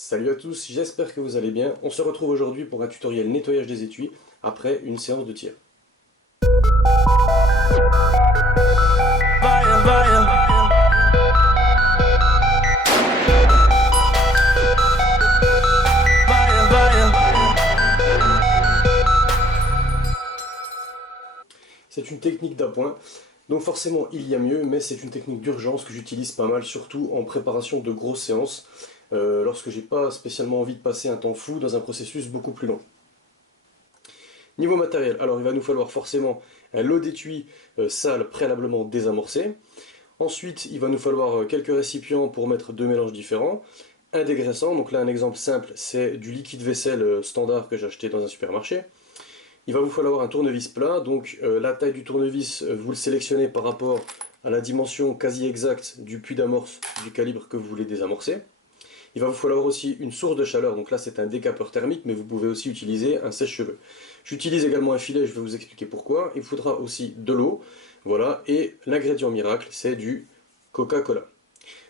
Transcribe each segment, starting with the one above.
Salut à tous, j'espère que vous allez bien. On se retrouve aujourd'hui pour un tutoriel nettoyage des étuis après une séance de tir. C'est une technique d'appoint, donc forcément il y a mieux, mais c'est une technique d'urgence que j'utilise pas mal, surtout en préparation de grosses séances, lorsque j'ai pas spécialement envie de passer un temps fou dans un processus beaucoup plus long. Niveau matériel, alors il va nous falloir forcément un lot d'étui sale préalablement désamorcé. Ensuite, il va nous falloir quelques récipients pour mettre deux mélanges différents. Un dégraissant, donc là un exemple simple, c'est du liquide vaisselle standard que j'ai acheté dans un supermarché. Il va vous falloir un tournevis plat, donc la taille du tournevis, vous le sélectionnez par rapport à la dimension quasi exacte du puits d'amorce du calibre que vous voulez désamorcer. Il va vous falloir aussi une source de chaleur, donc là c'est un décapeur thermique, mais vous pouvez aussi utiliser un sèche-cheveux. J'utilise également un filet, je vais vous expliquer pourquoi. Il faudra aussi de l'eau, voilà, et l'ingrédient miracle, c'est du Coca-Cola.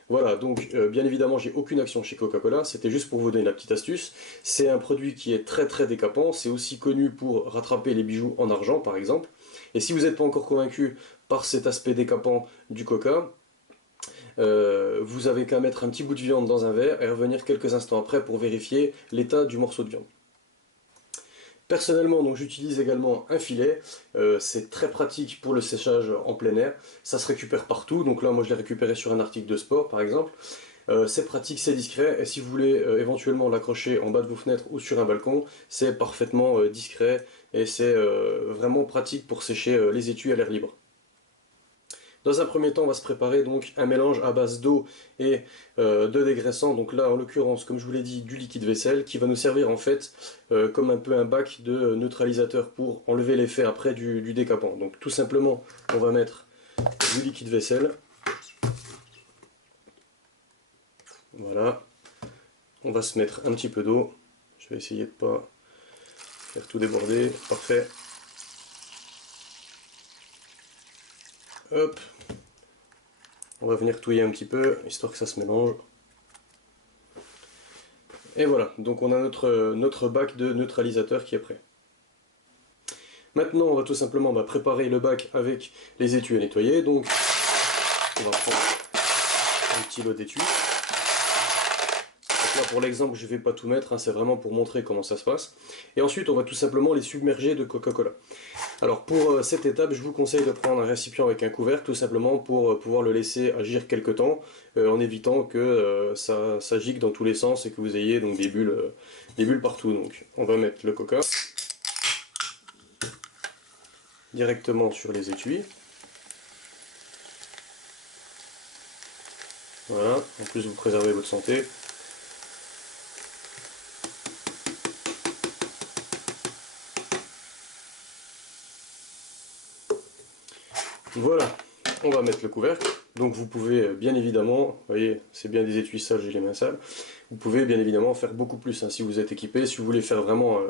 Voilà, donc bien évidemment j'ai aucune action chez Coca-Cola, c'était juste pour vous donner la petite astuce. C'est un produit qui est très très décapant, c'est aussi connu pour rattraper les bijoux en argent par exemple. Et si vous n'êtes pas encore convaincu par cet aspect décapant du Coca, vous avez qu'à mettre un petit bout de viande dans un verre et revenir quelques instants après pour vérifier l'état du morceau de viande. Personnellement, donc j'utilise également un filet, c'est très pratique pour le séchage en plein air, ça se récupère partout, donc là moi je l'ai récupéré sur un article de sport par exemple. C'est pratique, c'est discret, et si vous voulez éventuellement l'accrocher en bas de vos fenêtres ou sur un balcon, c'est parfaitement discret et c'est vraiment pratique pour sécher les étuis à l'air libre. Dans un premier temps, on va se préparer donc un mélange à base d'eau et de dégraissant. Donc là, en l'occurrence, comme je vous l'ai dit, du liquide vaisselle qui va nous servir en fait comme un peu un bac de neutralisateur pour enlever l'effet après du décapant. Donc tout simplement, on va mettre du liquide vaisselle. Voilà. On va se mettre un petit peu d'eau. Je vais essayer de ne pas faire tout déborder. Parfait. Hop. On va venir touiller un petit peu, histoire que ça se mélange. Et voilà, donc on a notre bac de neutralisateur qui est prêt. Maintenant, on va tout simplement préparer le bac avec les étuis à nettoyer. Donc, on va prendre un petit lot d'étuis. Là, pour l'exemple, je ne vais pas tout mettre, hein, c'est vraiment pour montrer comment ça se passe. Et ensuite, on va tout simplement les submerger de Coca-Cola. Alors, pour cette étape, je vous conseille de prendre un récipient avec un couvercle, tout simplement pour pouvoir le laisser agir quelques temps, en évitant que ça gicle dans tous les sens et que vous ayez donc des bulles partout. Donc, on va mettre le Coca directement sur les étuis. Voilà, en plus vous préservez votre santé. Voilà, on va mettre le couvercle. Donc vous pouvez bien évidemment, vous voyez, c'est bien des étuis sales, j'ai les mains sales. Vous pouvez bien évidemment faire beaucoup plus hein, si vous êtes équipé. Si vous voulez faire vraiment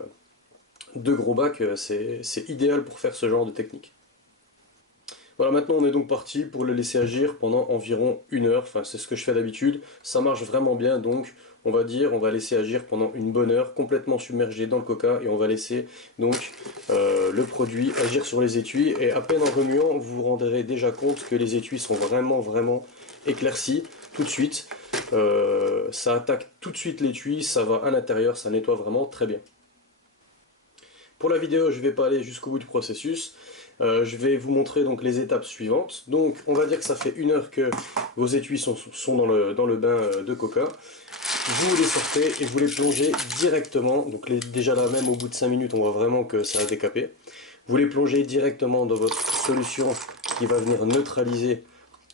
deux gros bacs, c'est idéal pour faire ce genre de technique. Voilà, maintenant on est donc parti pour le laisser agir pendant environ 1 heure. Enfin, c'est ce que je fais d'habitude. Ça marche vraiment bien, donc on va laisser agir pendant une bonne heure, complètement submergé dans le coca, et on va laisser donc le produit agir sur les étuis. Et à peine en remuant, vous vous rendrez déjà compte que les étuis sont vraiment éclaircis tout de suite. Ça attaque tout de suite l'étui, ça va à l'intérieur, ça nettoie vraiment très bien. Pour la vidéo, je ne vais pas aller jusqu'au bout du processus. Je vais vous montrer donc les étapes suivantes. Donc on va dire que ça fait 1 heure que vos étuis sont dans le bain de coca. Vous les sortez et vous les plongez directement. Donc déjà là même au bout de 5 minutes on voit vraiment que ça a décapé. Vous les plongez directement dans votre solution qui va venir neutraliser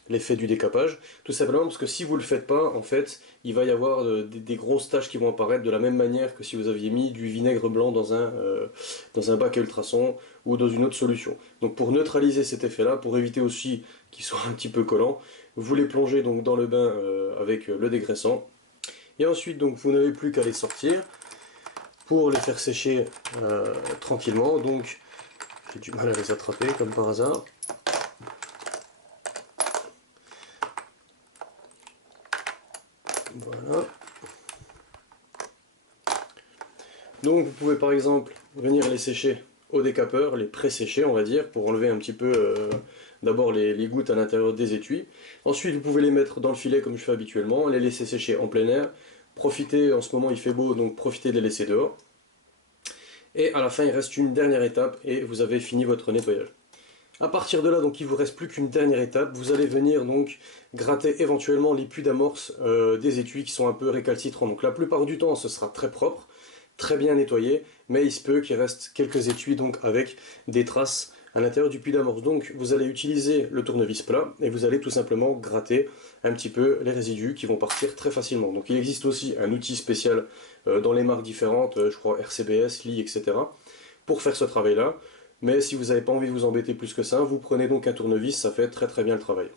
l'effet du décapage, tout simplement parce que si vous ne le faites pas, en fait, il va y avoir des grosses taches qui vont apparaître de la même manière que si vous aviez mis du vinaigre blanc dans un bac à ultrasons ou dans une autre solution. Donc pour neutraliser cet effet-là, pour éviter aussi qu'il soit un petit peu collant, vous les plongez donc dans le bain avec le dégraissant, et ensuite donc vous n'avez plus qu'à les sortir pour les faire sécher tranquillement. Donc j'ai du mal à les attraper comme par hasard. Voilà. Donc vous pouvez par exemple venir les sécher au décapeur, les pré-sécher on va dire, pour enlever un petit peu d'abord les gouttes à l'intérieur des étuis. Ensuite vous pouvez les mettre dans le filet comme je fais habituellement, les laisser sécher en plein air. Profitez, en ce moment il fait beau, donc profitez de les laisser dehors. Et à la fin il reste une dernière étape et vous avez fini votre nettoyage. À partir de là, donc il vous reste plus qu'une dernière étape, vous allez venir donc gratter éventuellement les puits d'amorce des étuis qui sont un peu récalcitrants. Donc la plupart du temps ce sera très propre, très bien nettoyé, mais il se peut qu'il reste quelques étuis donc avec des traces à l'intérieur du puits d'amorce. Donc vous allez utiliser le tournevis plat et vous allez tout simplement gratter un petit peu les résidus qui vont partir très facilement. Donc il existe aussi un outil spécial dans les marques différentes, je crois RCBS, Lee, etc. pour faire ce travail-là. Mais si vous n'avez pas envie de vous embêter plus que ça, vous prenez donc un tournevis, ça fait très bien le travail.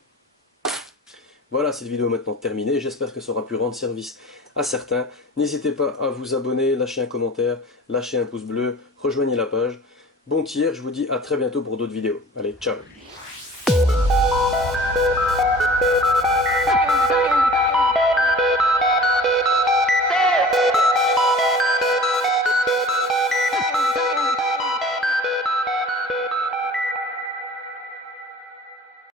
Voilà, cette vidéo est maintenant terminée, j'espère que ça aura pu rendre service à certains. N'hésitez pas à vous abonner, lâcher un commentaire, lâcher un pouce bleu, rejoignez la page. Bon tir, je vous dis à très bientôt pour d'autres vidéos. Allez, ciao!